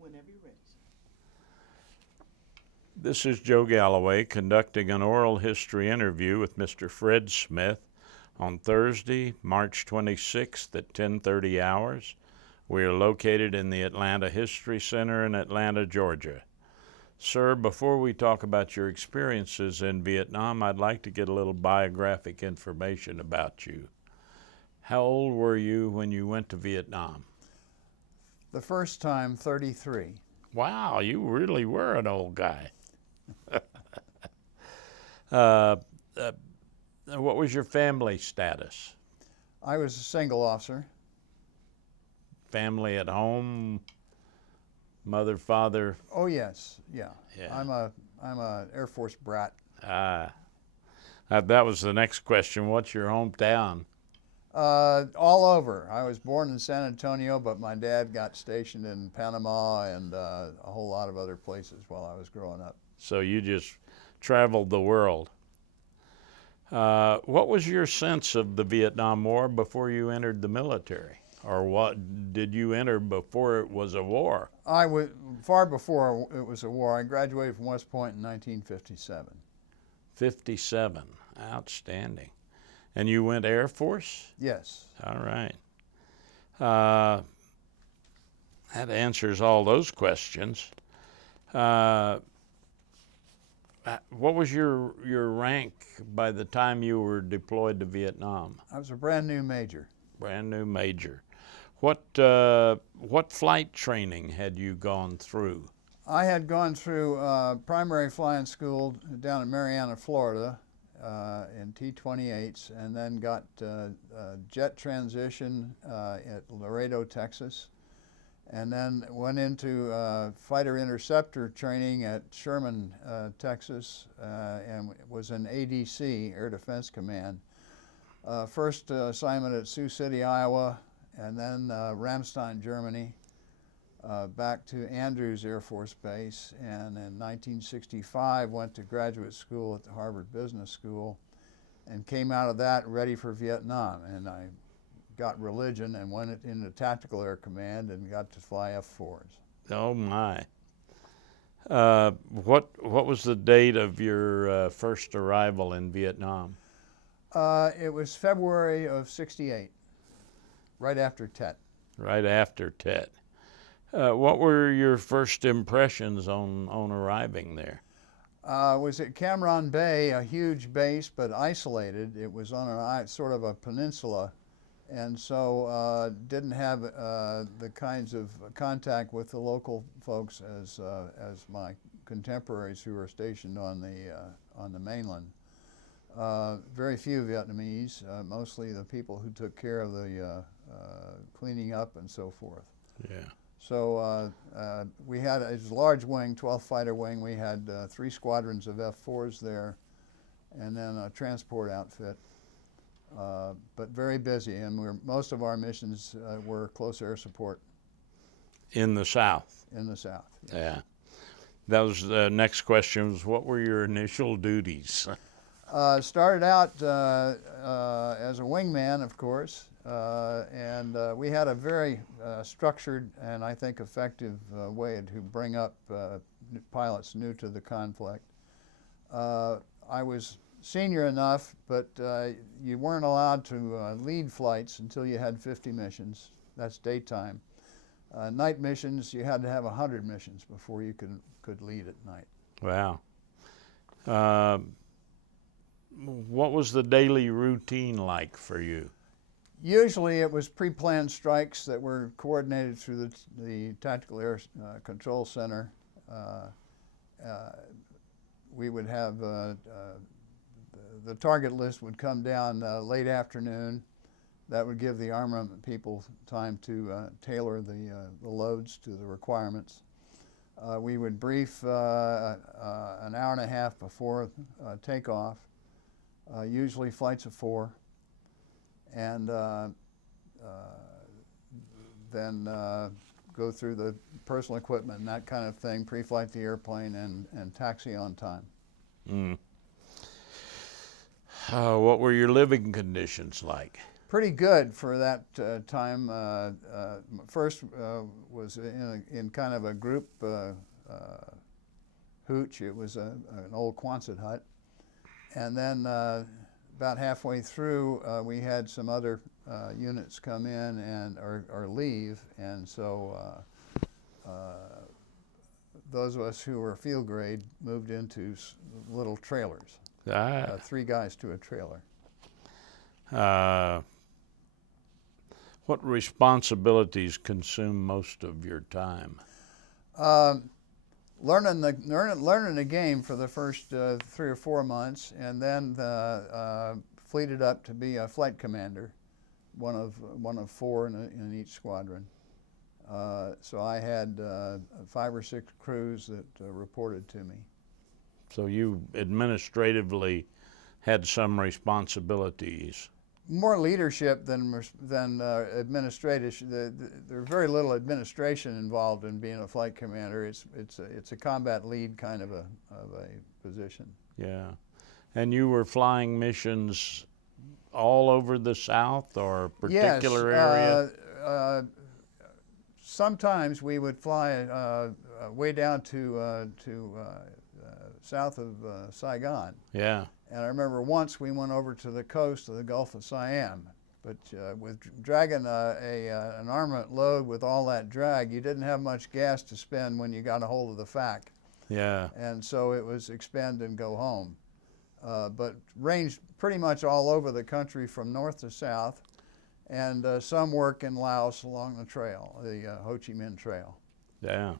Whenever you're ready, sir. This is Joe Galloway conducting an oral history interview with Mr. Fred Smith on Thursday, March 26th at 10:30 hours. We are located in the Atlanta History Center in Atlanta, Georgia. Sir, before we talk about your experiences in Vietnam, I'd like to get a little biographic information about you. How old were you when you went to Vietnam? The first time, 33. Wow, you really were an old guy. What was your family status? I was a single officer. Family at home, mother, father? Oh yes, yeah. Yeah. I'm a Air Force brat. That was the next question. What's your hometown? All over. I was born in San Antonio, but my dad got stationed in Panama and a whole lot of other places while I was growing up. So you just traveled the world. What was your sense of the Vietnam War before you entered the military? Or what did you enter before it was a war? I was far before it was a war. I graduated from West Point in 1957. 57, outstanding. And you went Air Force? Yes. All right. That answers all those questions. What was your rank by the time you were deployed to Vietnam? I was a brand new major. Brand new major. What flight training had you gone through? I had gone through primary flying school down in Marianna, Florida, in T-28s, and then got jet transition at Laredo, Texas, and then went into fighter interceptor training at Sherman, Texas, and was in ADC, Air Defense Command. First assignment at Sioux City, Iowa, and then Ramstein, Germany, back to Andrews Air Force Base, and in 1965 went to graduate school at the Harvard Business School and came out of that ready for Vietnam. And I got religion and went into Tactical Air Command and got to fly F-4s. Oh my. What was the date of your first arrival in Vietnam? It was February of '68, right after Tet. Right after Tet. What were your first impressions on arriving there? Was at Cam Ranh Bay, a huge base but isolated. It was on a sort of a peninsula, and so didn't have the kinds of contact with the local folks as my contemporaries who were stationed on the mainland. Very few Vietnamese, mostly the people who took care of the cleaning up and so forth. Yeah. So we had a large wing, 12th Fighter Wing. We had 3 squadrons of F-4s there, and then a transport outfit. But very busy, and most of our missions were close air support. In the South? In the South, yes. Yeah. That was the next question, was what were your initial duties? Started out as a wingman, of course, and we had a very structured and I think effective way to bring up pilots new to the conflict. I was senior enough, but you weren't allowed to lead flights until you had 50 missions. That's daytime. Night missions, you had to have 100 missions before you could lead at night. Wow. What was the daily routine like for you? Usually it was pre-planned strikes that were coordinated through the Tactical Air Control Center. We would have, the target list would come down late afternoon. That would give the armament people time to tailor the loads to the requirements. We would brief an hour and a half before takeoff, usually flights of 4, and then go through the personal equipment and that kind of thing, pre-flight the airplane, and taxi on time. What were your living conditions like? pretty good for that time. First was in kind of a group hooch. It was an old Quonset hut. And then about halfway through, we had some other units come in and or leave. And so those of us who were field grade moved into little trailers. 3 guys to a trailer. What responsibilities consume most of your time? Learning the game for the first 3 or 4 months, and then fleeted up to be a flight commander, one of 4 in each squadron. So I had 5 or 6 crews that reported to me. So you administratively had some responsibilities. More leadership than administration. There's very little administration involved in being a flight commander. It's a combat lead kind of a position. Yeah, and you were flying missions all over the South or a particular area? Sometimes we would fly way down to south of Saigon. Yeah. And I remember once we went over to the coast of the Gulf of Siam, but with dragging an armament load with all that drag, you didn't have much gas to spend when you got a hold of the FAC. Yeah. And so it was expend and go home. But ranged pretty much all over the country from north to south, and some work in Laos along the trail, the Ho Chi Minh Trail. Yeah.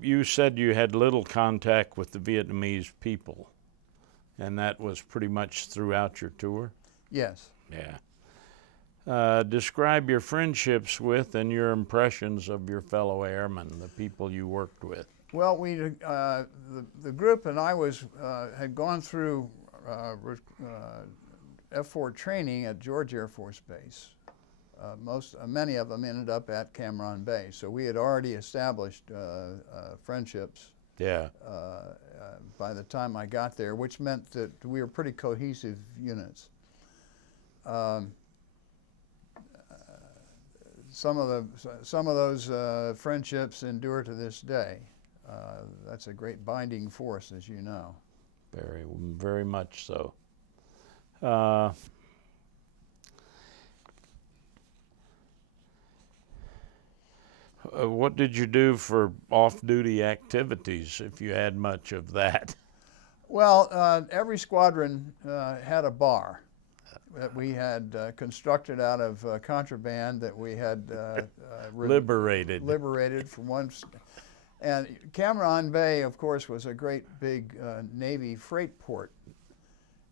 You said you had little contact with the Vietnamese people, and that was pretty much throughout your tour? Yes. Yeah. Describe your friendships with and your impressions of your fellow airmen, the people you worked with. Well, the group and I had gone through F-4 training at George Air Force Base. Many of them ended up at Cam Bay, so we had already established friendships. Yeah. By the time I got there, which meant that we were pretty cohesive units. Some of those friendships endure to this day. That's a great binding force, as you know. Very, very much so. What did you do for off-duty activities, if you had much of that? Well, every squadron had a bar that we had constructed out of contraband that we had liberated from one. And Cam Bay, of course, was a great big Navy freight port.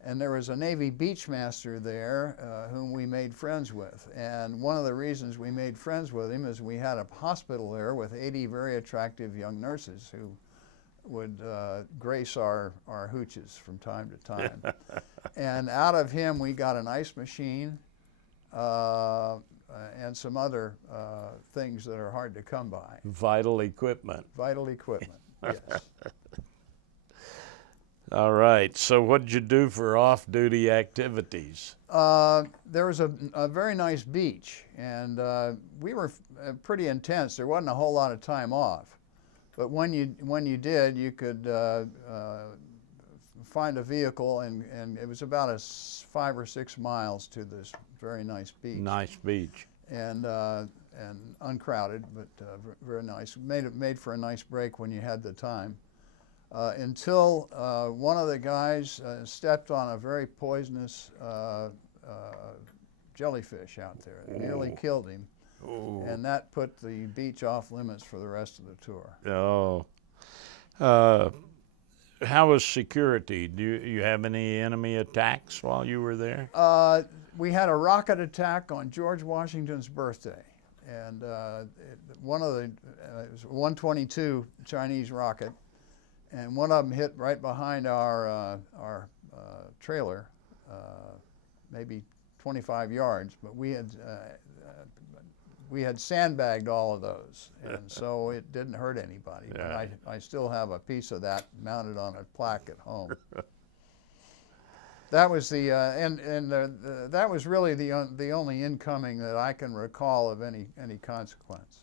And there was a Navy beachmaster there whom we made friends with. And one of the reasons we made friends with him is we had a hospital there with 80 very attractive young nurses who would grace our hooches from time to time. And out of him we got an ice machine and some other things that are hard to come by. Vital equipment. Vital equipment, yes. All right, so what did you do for off-duty activities? There was a very nice beach, and we were pretty intense. There wasn't a whole lot of time off, but when you did, you could find a vehicle, and it was about 5 or 6 miles to this very nice beach. Nice beach. And uncrowded, but very nice. Made for a nice break when you had the time. Until one of the guys stepped on a very poisonous jellyfish out there. It nearly killed him. Ooh. And that put the beach off limits for the rest of the tour. Oh. How was security? Do you have any enemy attacks while you were there? We had a rocket attack on George Washington's birthday. And one of it was a 122 Chinese rocket. And one of them hit right behind our trailer, maybe 25 yards. But we we had sandbagged all of those, and so it didn't hurt anybody. Yeah. But I still have a piece of that mounted on a plaque at home. That was that was really the only incoming that I can recall of any consequence.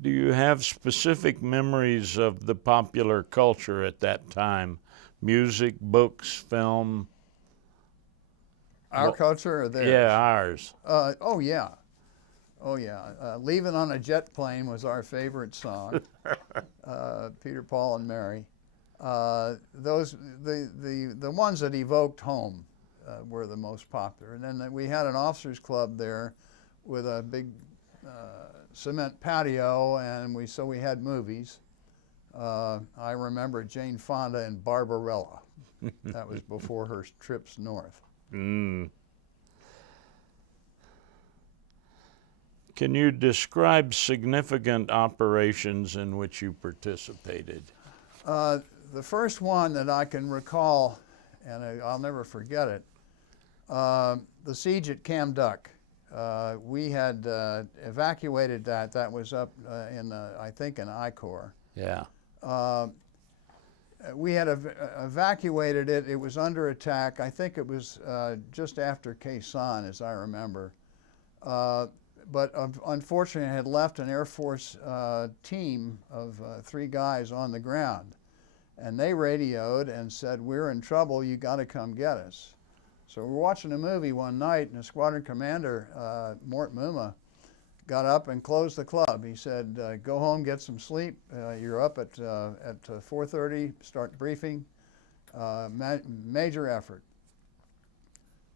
Do you have specific memories of the popular culture at that time? Music, books, film? Our culture or theirs? Yeah, ours. Oh yeah. Leaving on a Jet Plane was our favorite song. Peter, Paul, and Mary. The ones that evoked home were the most popular. And then we had an officers club there with a big cement patio, and so we had movies. I remember Jane Fonda and Barbarella. That was before her trips north. Mm. Can you describe significant operations in which you participated? The first one that I can recall, and I'll never forget it, the siege at Kham Duc. We had evacuated that. That was up I think in I Corps. Yeah. We had evacuated it. It was under attack. I think it was just after Khe Sanh, as I remember. But unfortunately, I had left an Air Force team of 3 guys on the ground. And they radioed and said, "We're in trouble, you got to come get us." So we were watching a movie one night, and the squadron commander, Mort Muma, got up and closed the club. He said, "Go home, get some sleep. You're up at 4:30, start briefing. Major effort."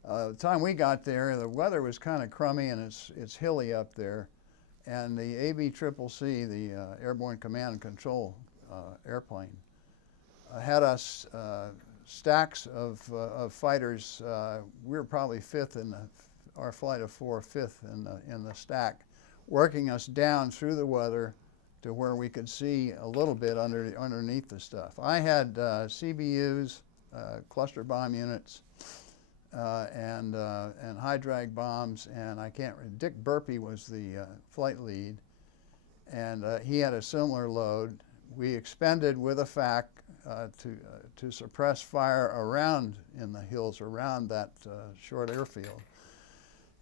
The time we got there, the weather was kind of crummy, and it's hilly up there. And the ABCCC, the Airborne Command and Control airplane, had us stacks of fighters. We were probably fifth in our flight of 4, fifth in the stack, working us down through the weather to where we could see a little bit underneath the stuff. I had CBUs, cluster bomb units, and high drag bombs, and Dick Burpee was the flight lead, and he had a similar load. We expended with a FAC to suppress fire around in the hills around that short airfield.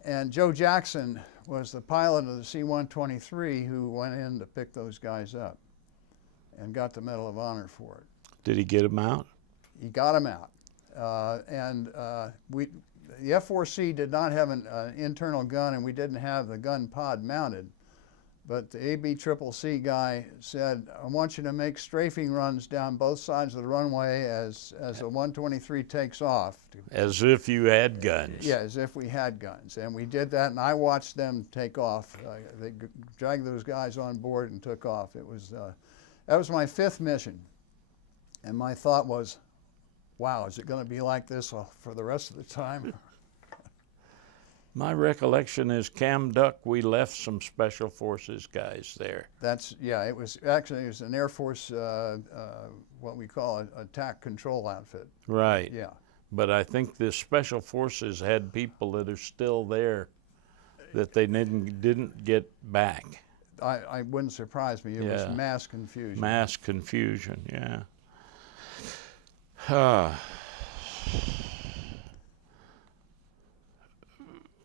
And Joe Jackson was the pilot of the C-123 who went in to pick those guys up and got the Medal of Honor for it. Did he get them out? He got them out. The F-4C did not have an internal gun, and we didn't have the gun pod mounted. But the ABCCC guy said, "I want you to make strafing runs down both sides of the runway as the 123 takes off." As if you had guns. Yeah, as if we had guns. And we did that, and I watched them take off. They dragged those guys on board and took off. That was my 5th mission. And my thought was, wow, is it going to be like this for the rest of the time? My recollection is Kham Duc, we left some Special Forces guys there. It was an Air Force, what we call an attack control outfit. Right. Yeah. But I think the Special Forces had people that are still there that they didn't get back. I wouldn't surprise me. It was mass confusion. Mass confusion, yeah.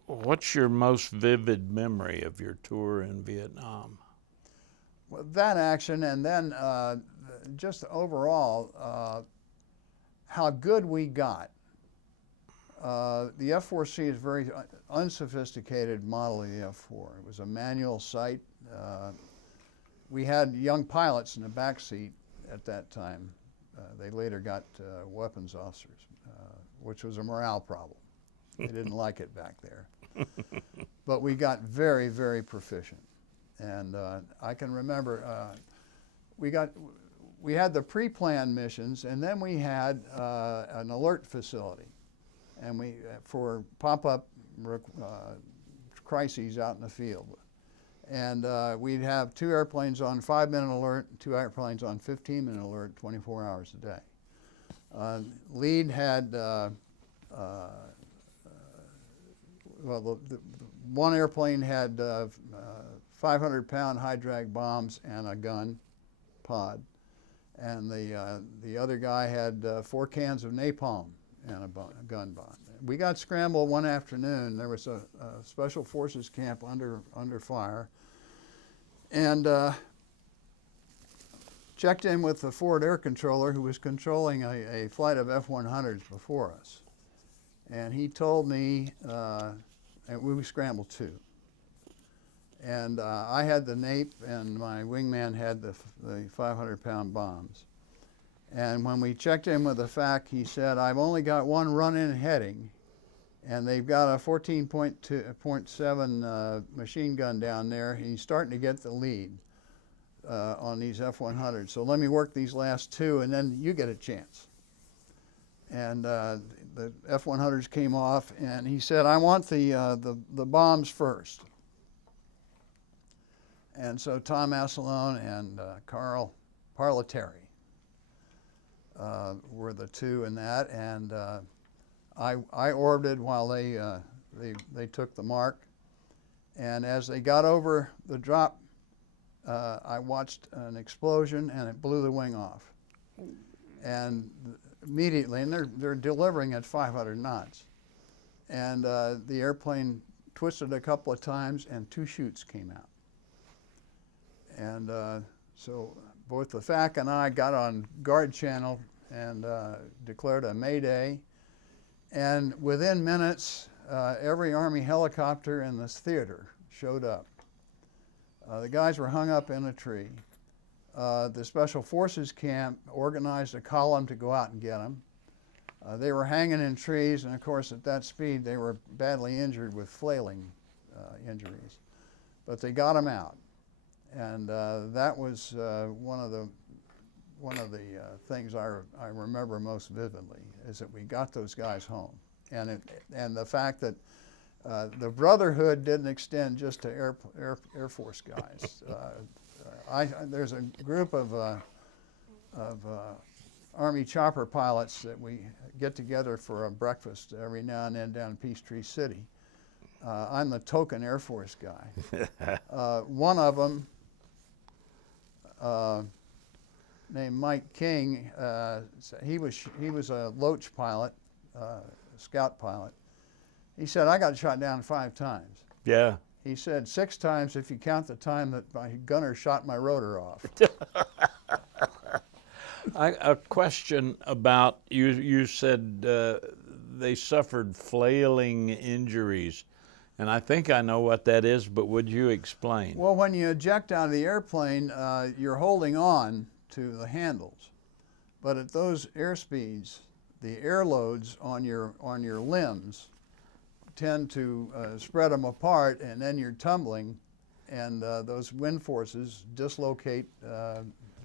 What's your most vivid memory of your tour in Vietnam? Well, that action, and then just overall, how good we got. The F-4C is a very unsophisticated model of the F-4. It was a manual sight. We had young pilots in the back seat at that time. They later got weapons officers, which was a morale problem. They didn't like it back there. But we got very, very proficient. And I can remember we had the pre-planned missions, and then we had an alert facility. And for pop-up crises out in the field. And we'd have 2 airplanes on 5-minute alert, 2 airplanes on 15-minute alert, 24 hours a day. Lead had well, the one airplane had 500-pound high-drag bombs and a gun pod, and the other guy had 4 cans of napalm and a gun bomb. We got scrambled one afternoon. There was a special forces camp under fire, and checked in with the forward air controller who was controlling a flight of F-100s before us. And he told me, and we scrambled too. And I had the nape, and my wingman had the 500-pound bombs. And when we checked in with the FAC, he said, I've only got one run-in heading, and they've got a 14.7 machine gun down there. He's starting to get the lead on these F-100s. So let me work these last 2, and then you get a chance. And the F-100s came off, and he said, I want the bombs first. And so Tom Assalone and Carl Parlateri were the 2 in that, and I orbited while they took the mark. And as they got over the drop, I watched an explosion, and it blew the wing off. And immediately, and they're delivering at 500 knots. And the airplane twisted a couple of times, and 2 chutes came out. And so both the FAC and I got on guard channel and declared a mayday. And within minutes, every Army helicopter in this theater showed up. The guys were hung up in a tree. The Special Forces camp organized a column to go out and get them. They were hanging in trees, and of course at that speed they were badly injured with flailing injuries. But they got them out. And that was one of the things I remember most vividly, is that we got those guys home, and the fact that the brotherhood didn't extend just to Air Force guys. There's a group of Army chopper pilots that we get together for a breakfast every now and then down in Peachtree City. I'm the token Air Force guy. One of them, named Mike King, he was a Loach pilot, scout pilot. He said, I got shot down 5 times. Yeah. He said 6 times if you count the time that my gunner shot my rotor off. A question about, you said they suffered flailing injuries, and I think I know what that is, but would you explain? Well, when you eject out of the airplane, you're holding on to the handles, but at those airspeeds, the air loads on your limbs tend to spread them apart, and then you're tumbling, and those wind forces dislocate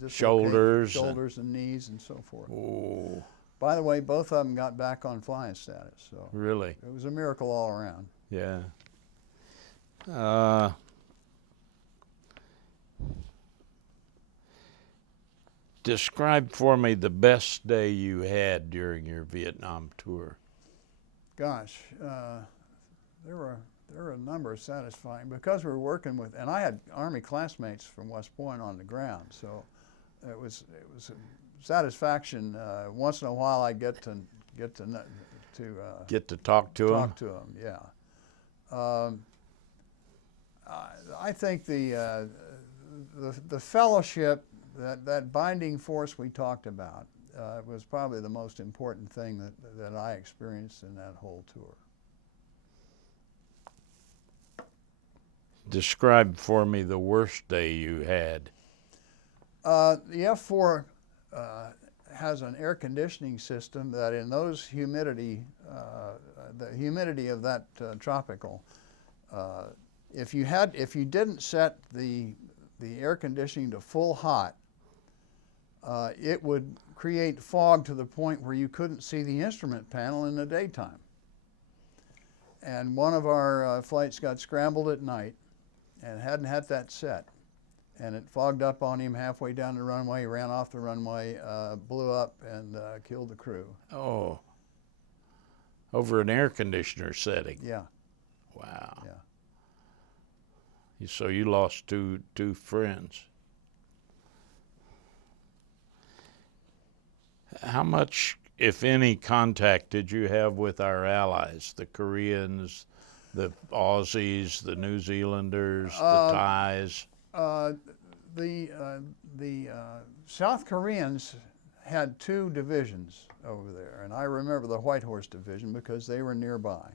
shoulders and knees and so forth. Oh. By the way, both of them got back on flying status. So really? It was a miracle all around. Yeah. Describe for me the best day you had during your Vietnam tour. Gosh, there were a number of satisfying, because we were working with, and I had Army classmates from West Point on the ground, so it was a satisfaction. Once in a while, I get to talk to them. Talk to them, yeah. I think the fellowship, that binding force we talked about, was probably the most important thing that I experienced in that whole tour. Describe for me the worst day you had. The F-4 has an air conditioning system that, in those humidity, the humidity of that tropical, if you didn't set the air conditioning to full hot, it would create fog to the point where you couldn't see the instrument panel in the daytime. And one of our flights got scrambled at night and hadn't had that set. And it fogged up on him halfway down the runway, ran off the runway, blew up, and killed the crew. Oh. Over an air conditioner setting? Yeah. Wow. Yeah. So you lost two friends. How much, if any, contact did you have with our allies, the Koreans, the Aussies, the New Zealanders, the Thais? The South Koreans had 2 divisions over there, and I remember the White Horse Division because they were nearby.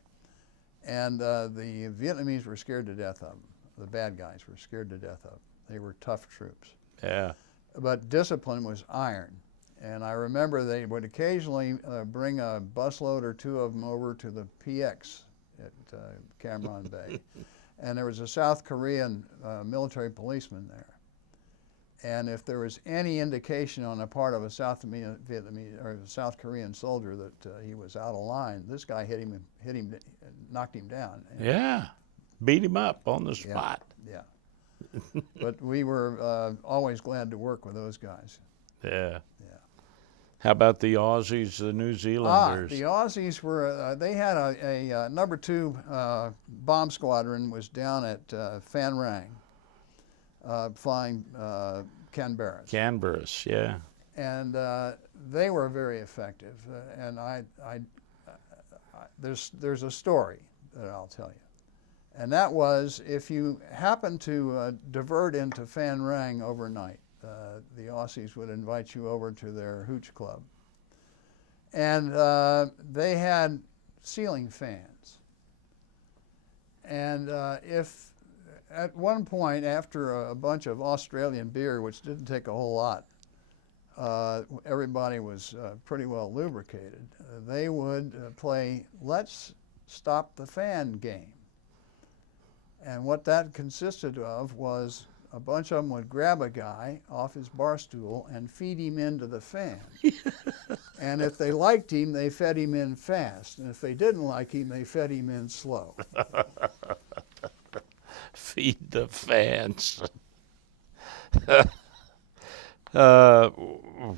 And the Vietnamese were scared to death of them. The bad guys were scared to death of them. They were tough troops. Yeah. But discipline was iron. And I remember they would occasionally bring a busload or 2 of them over to the PX at Cam Bay. And there was a South Korean military policeman there. And if there was any indication on the part of a South Vietnamese or a South Korean soldier that he was out of line, this guy hit him, knocked him down. Yeah, beat him up on the spot. Yeah. But we were always glad to work with those guys. Yeah. Yeah. How about the Aussies, the New Zealanders? The Aussies were, they had a number 2 bomb squadron was down at Phan Rang, flying Canberras. Canberras, yeah. And they were very effective. And there's a story that I'll tell you. And that was, if you happen to divert into Phan Rang overnight, the Aussies would invite you over to their hooch club. And they had ceiling fans. And if at one point, after a bunch of Australian beer, which didn't take a whole lot, everybody was pretty well lubricated, they would play Let's Stop the Fan game. And what that consisted of was a bunch of them would grab a guy off his bar stool and feed him into the fan. And if they liked him, they fed him in fast. And if they didn't like him, they fed him in slow. Feed the fans.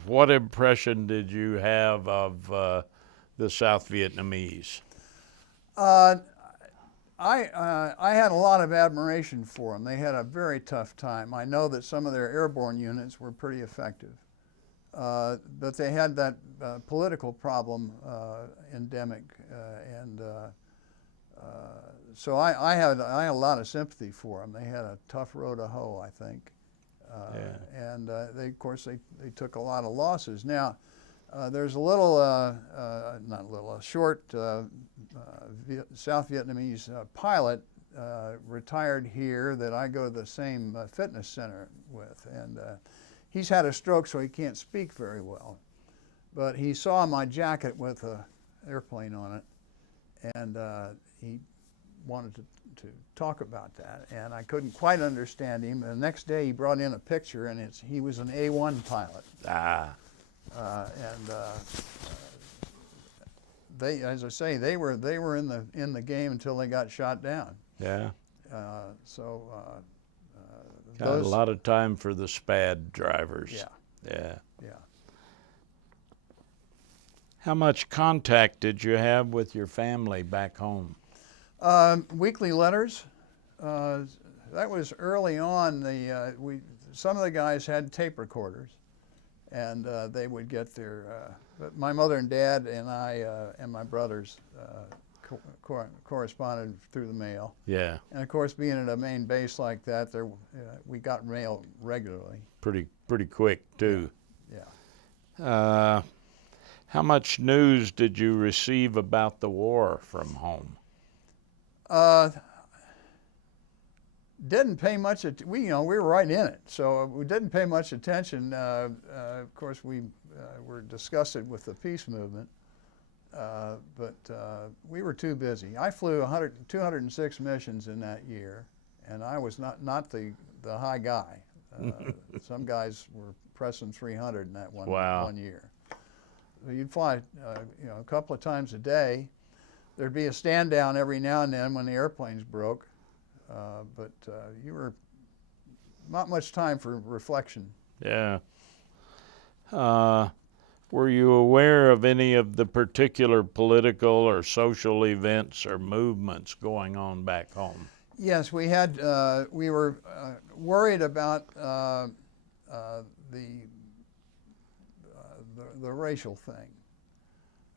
What impression did you have of the South Vietnamese? I had a lot of admiration for them. They had a very tough time. I know that some of their airborne units were pretty effective, but they had that political problem endemic, and so I had a lot of sympathy for them. They had a tough row to hoe, I think, and they, of course, they took a lot of losses. Now, there's a little, not a little, a short South Vietnamese pilot retired here that I go to the same fitness center with. And he's had a stroke, so he can't speak very well. But he saw my jacket with an airplane on it, and he wanted to talk about that. And I couldn't quite understand him. And the next day he brought in a picture, and he was an A1 pilot. They, as I say, they were in the game until they got shot down. Yeah. Got Those, a lot of time for the SPAD drivers. Yeah. How much contact did you have with your family back home? Weekly letters. That was early on. Some of the guys had tape recorders, and they would get their. But my mother and dad and I and my brothers corresponded through the mail. Yeah. And of course, being at a main base like that, we got mail regularly. Pretty quick too. Yeah. How much news did you receive about the war from home? Didn't pay much. We were right in it, so we didn't pay much attention. Of course, we were disgusted with the peace movement, but we were too busy. I flew 206 missions in that year, and I was not the high guy. Some guys were pressing 300 in that one year. So you'd fly, a couple of times a day. There'd be a stand down every now and then when the airplanes broke, but you were not much time for reflection. Yeah. Were you aware of any of the particular political or social events or movements going on back home? Yes, we had. We were worried about the racial thing.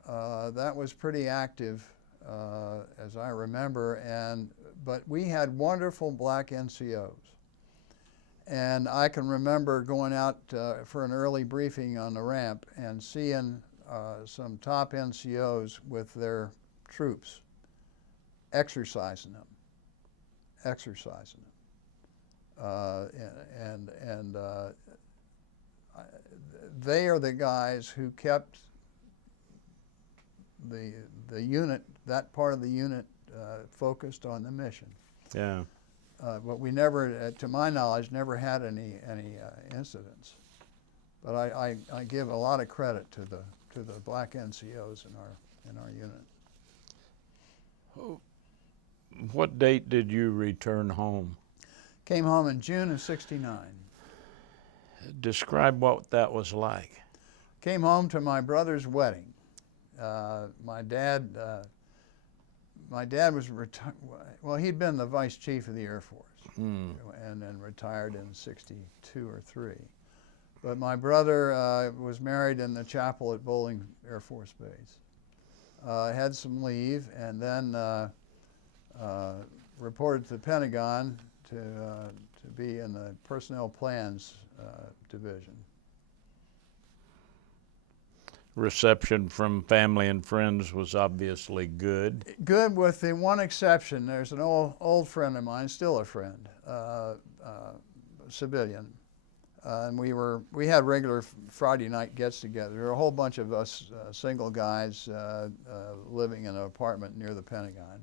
That was pretty active, as I remember, but we had wonderful black NCOs. And I can remember going out for an early briefing on the ramp and seeing some top NCOs with their troops exercising them. They are the guys who kept the unit, that part of the unit, focused on the mission. Yeah. But we never, to my knowledge, never had any incidents. But I give a lot of credit to the black NCOs in our unit. What date did you return home? Came home in June of '69. Describe what that was like. Came home to my brother's wedding. My dad was retired. Well, he'd been the vice chief of the Air Force, and then retired in '62 or '3. But my brother was married in the chapel at Bowling Air Force Base. Had some leave, and then reported to the Pentagon to be in the Personnel Plans Division. Reception from family and friends was obviously good. Good, with the one exception. There's an old friend of mine, still a friend, civilian, and we had regular Friday night gets-together. There were a whole bunch of us single guys living in an apartment near the Pentagon,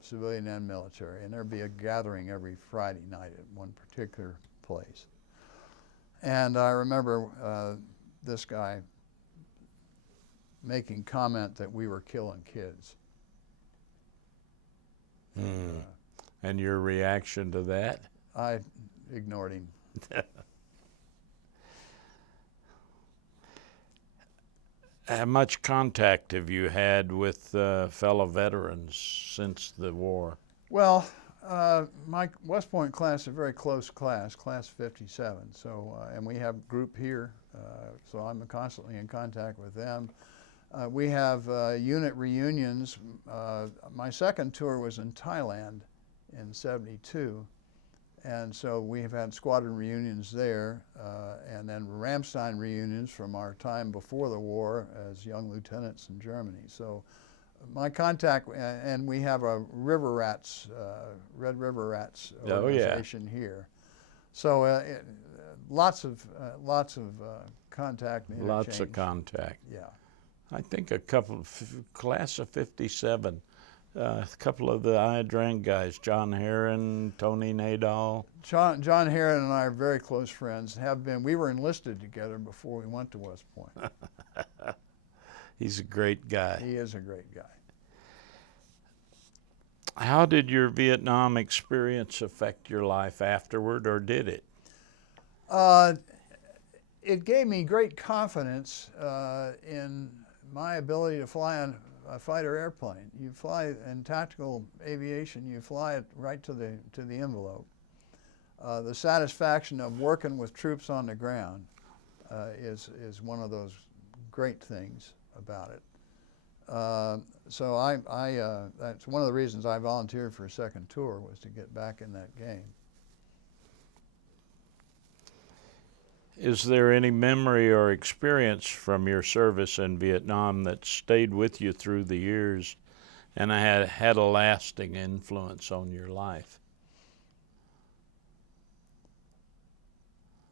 civilian and military, and there'd be a gathering every Friday night at one particular place. And I remember this guy making comment that we were killing kids. And your reaction to that? I ignored him. How much contact have you had with fellow veterans since the war? Well, my West Point class is a very close class, class 57. So, and we have a group here, so I'm constantly in contact with them. We have unit reunions. My second tour was in Thailand in '72, and so we've had squadron reunions there, and then Ramstein reunions from our time before the war as young lieutenants in Germany. So my contact, and we have a River Rats, Red River Rats organization here. So lots of contact and interchange. Lots of contact. Yeah. I think class of 57, a couple of the Iodran guys, John Herron, Tony Nadal. John Herron and I are very close friends, have been. We were enlisted together before we went to West Point. He's a great guy. He is a great guy. How did your Vietnam experience affect your life afterward, or did it? It gave me great confidence in my ability to fly on a fighter airplane. You fly in tactical aviation, you fly it right to the envelope. The satisfaction of working with troops on the ground is one of those great things about it. So that's one of the reasons I volunteered for a second tour, was to get back in that game. Is there any memory or experience from your service in Vietnam that stayed with you through the years and had a lasting influence on your life?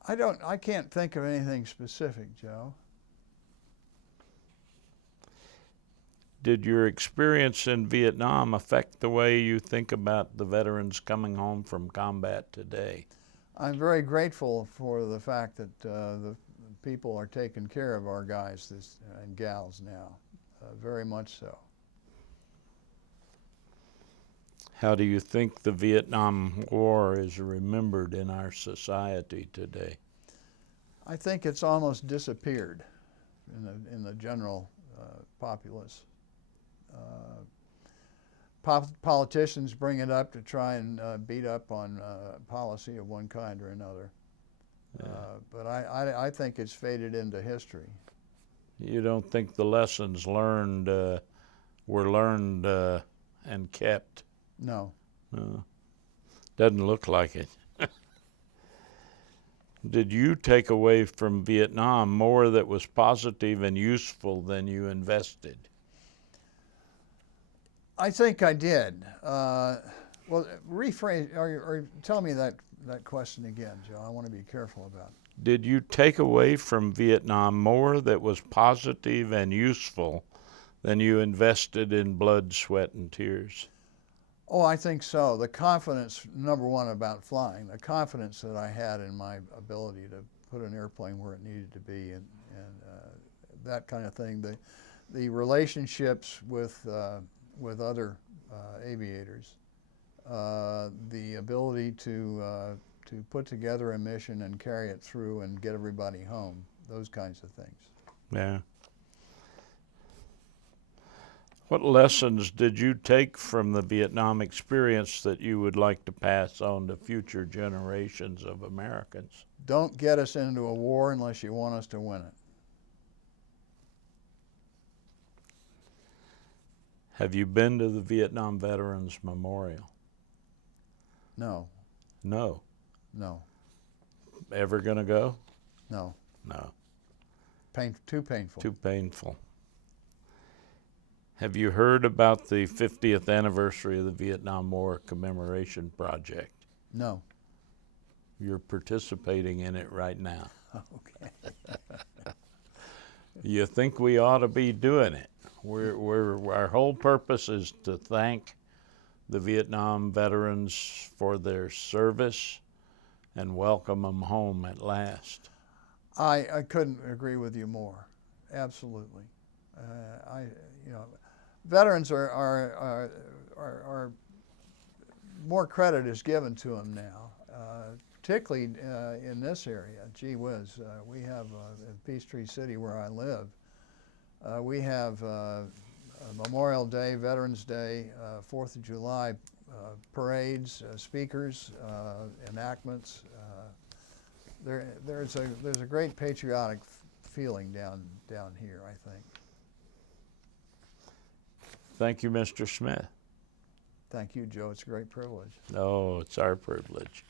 I can't think of anything specific, Joe. Did your experience in Vietnam affect the way you think about the veterans coming home from combat today? I'm very grateful for the fact that the people are taking care of our guys and gals now, very much so. How do you think the Vietnam War is remembered in our society today? I think it's almost disappeared in the general populace. Politicians bring it up to try and beat up on policy of one kind or another. Yeah. But I think it's faded into history. You don't think the lessons learned were learned and kept? No. Doesn't look like it. Did you take away from Vietnam more that was positive and useful than you invested? I think I did. Well, rephrase or tell me that question again, Joe. I want to be careful about it. Did you take away from Vietnam more that was positive and useful than you invested in blood, sweat, and tears? Oh, I think so. The confidence, number one, about flying, the confidence that I had in my ability to put an airplane where it needed to be, and that kind of thing. The relationships with other aviators, the ability to put together a mission and carry it through and get everybody home, those kinds of things. Yeah. What lessons did you take from the Vietnam experience that you would like to pass on to future generations of Americans? Don't get us into a war unless you want us to win it. Have you been to the Vietnam Veterans Memorial? No. No. No. Ever gonna go? No. No. Too painful. Too painful. Have you heard about the 50th anniversary of the Vietnam War Commemoration Project? No. You're participating in it right now. Okay. You think we ought to be doing it? Our whole purpose is to thank the Vietnam veterans for their service and welcome them home at last. I couldn't agree with you more. Absolutely. Veterans are more credit is given to them now, particularly in this area. Gee whiz, we have in Peachtree City where I live, we have Memorial Day, Veterans Day, 4th of July parades, speakers, enactments. There's a great patriotic feeling down here, I think. Thank you, Mr. Smith. Thank you, Joe. It's a great privilege. Oh, it's our privilege.